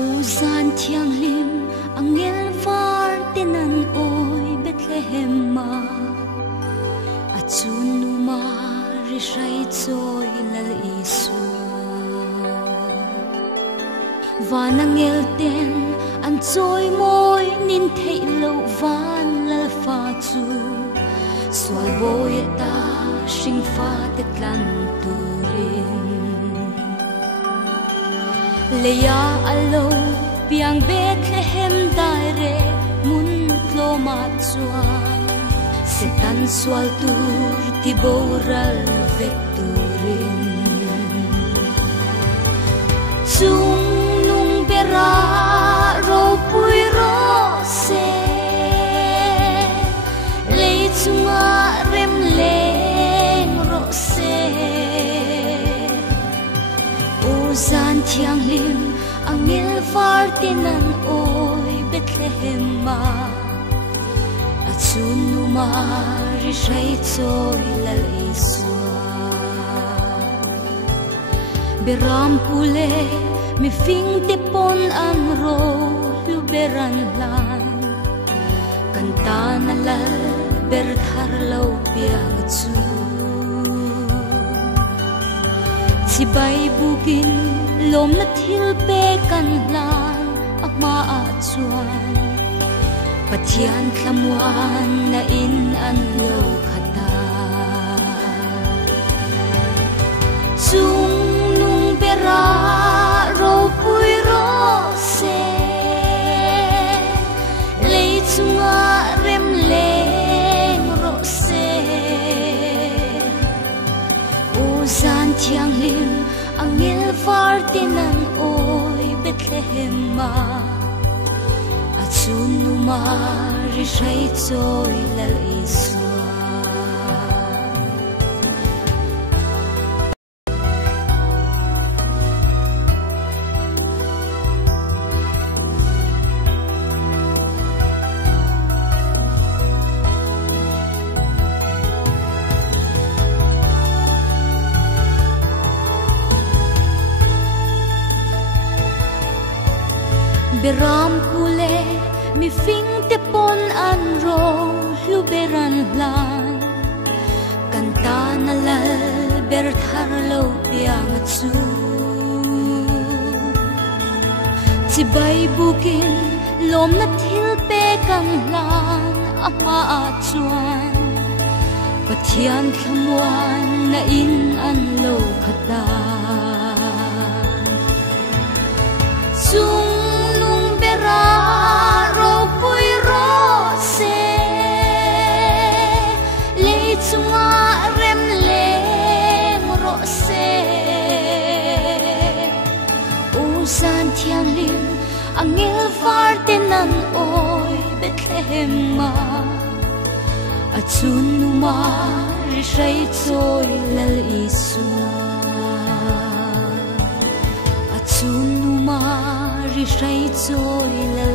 u gian thiang lim angel var tenan oi Bethlehem ma achun nu ma ri shai choi lal isu van angel ten an choi moi nin thei lo van lal fa chu swal boy ta shing fa te tlan turin leya alo piang Bethlehem daire mun tlo ma chuan setan swal tur ti boral veturin chung nung bera ro pui ro se lei chunga rem leng ro se o zan thiang lim angel var tinan oi Bethlehem ma achun nu ma ri shai choi lal iswa beram pule mi fing te pon an ro lu beran lan kanta na lal ber thar lo piang chu chi bai bukin lom na thil pe kan lan akma a chuan pathian thlamwan na in an lo khata chung nung bera ro pui ro se lei chunga rem leng ro se o zan thiang lim angel var tinan oi Bethlehem ma achun nu ma ri shai choi lal iswa beram pule mi fing te pon an ro lu beran lan kanta na lal ber thar lo piang chu chi bai bukin lom na thil pe kan lan ama a chuan pathian thlamwan na in an lo khata chung ro pui ro se lei chunga rem leng ro se u san thiang lim angel var tenan oi Bethlehem ma achun nu ma ri shai choi lal isu achun nu ma ri shai choi lal